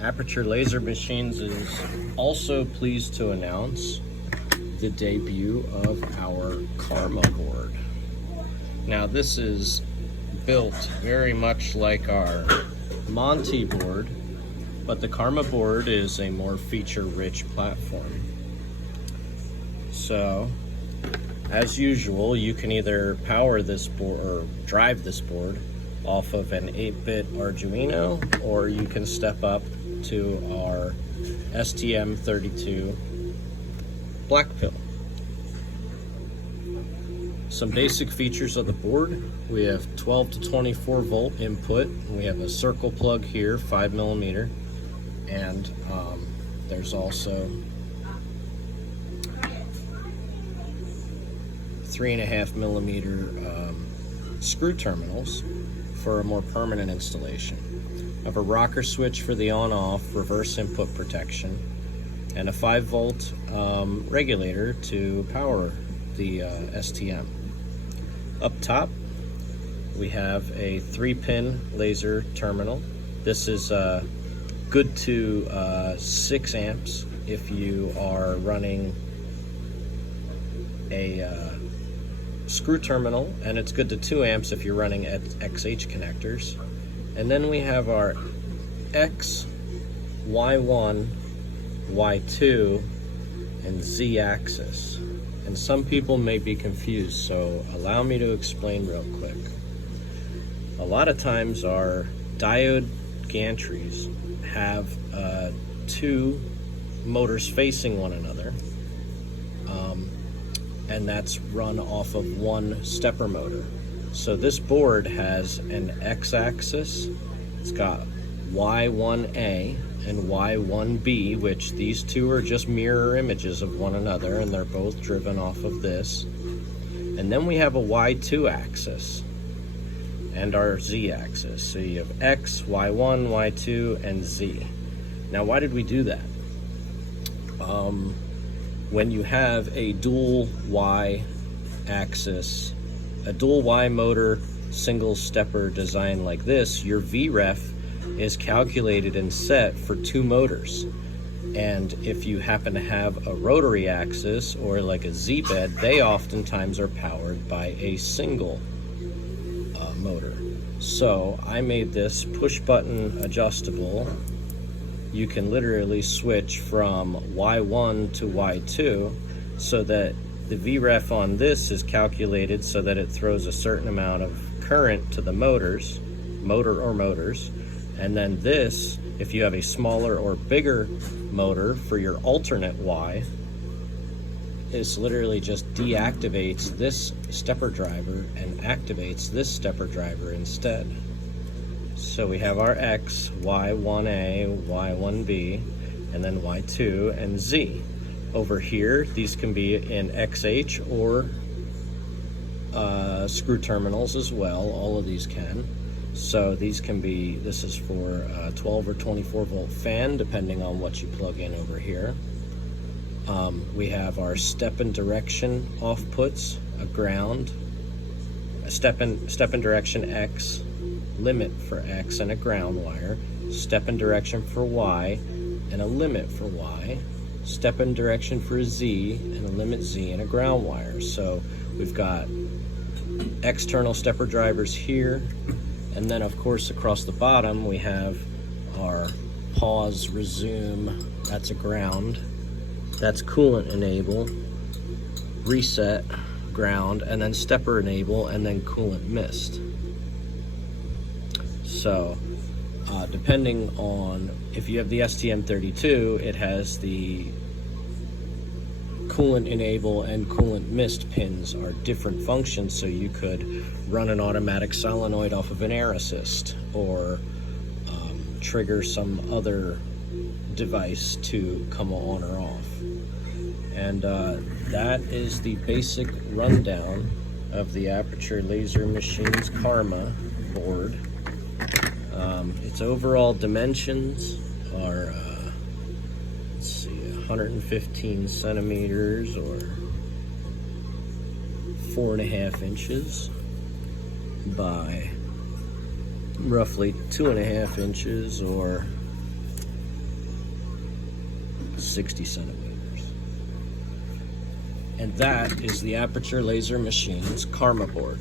Aperture Laser Machines is also pleased to announce the debut of our Karma board. Now this is built very much like our Monty board, but the Karma board is a more feature-rich platform. So, as usual, you can either power this board or drive this board off of an 8-bit Arduino, or you can step up to our STM32 black pill. Some basic features of the board: we have 12 to 24 volt input. We have a circle plug here, 5mm, and there's also 3.5mm screw terminals for a more permanent installation. I have a rocker switch for the on-off reverse input protection, and a 5-volt regulator to power the STM. Up top, we have a 3-pin laser terminal. This is good to 6 amps if you are running a screw terminal, and it's good to 2 amps if you're running XH connectors. And then we have our X, Y1, Y2, and Z axis. And some people may be confused, so allow me to explain real quick. A lot of times our diode gantries have 2 motors facing one another, and that's run off of one stepper motor. So this board has an x-axis. It's got Y1A and Y1B, which these two are just mirror images of one another, and they're both driven off of this. And then we have a Y2 axis and our Z axis. So you have X, Y1, Y2, and Z. Now, why did we do that? When you have a dual Y axis, a dual Y motor single stepper design like this, your VREF is calculated and set for 2 motors. And if you happen to have a rotary axis or like a Z bed, they oftentimes are powered by a single motor. So I made this push button adjustable. You can literally switch from Y1 to Y2 so that the VREF on this is calculated so that it throws a certain amount of current to the motors, and then this, if you have a smaller or bigger motor for your alternate Y, this literally just deactivates this stepper driver and activates this stepper driver instead. So we have our X, Y1A, Y1B, and then Y2 and Z. Over here, these can be in XH or screw terminals as well. All of these can. So these can be, this is for a 12 or 24 volt fan, depending on what you plug in over here. We have our step and direction offputs, a ground, a step and direction X, limit for X, and a ground wire, step and direction for Y, and a limit for Y, step and direction for Z, and a limit Z, and a ground wire. So we've got external stepper drivers here, and then of course across the bottom we have our pause, resume, that's a ground, that's coolant enable, reset, ground, and then stepper enable, and then coolant mist. So depending on, if you have the STM32, it has the coolant enable and coolant mist pins are different functions, so you could run an automatic solenoid off of an air assist, or trigger some other device to come on or off. And that is the basic rundown of the Aperture Laser Machines Karma board. Its overall dimensions are, let's see, 115 centimeters or 4.5 inches by roughly 2.5 inches or 60 centimeters. And that is the Aperture Laser Machines Karma board.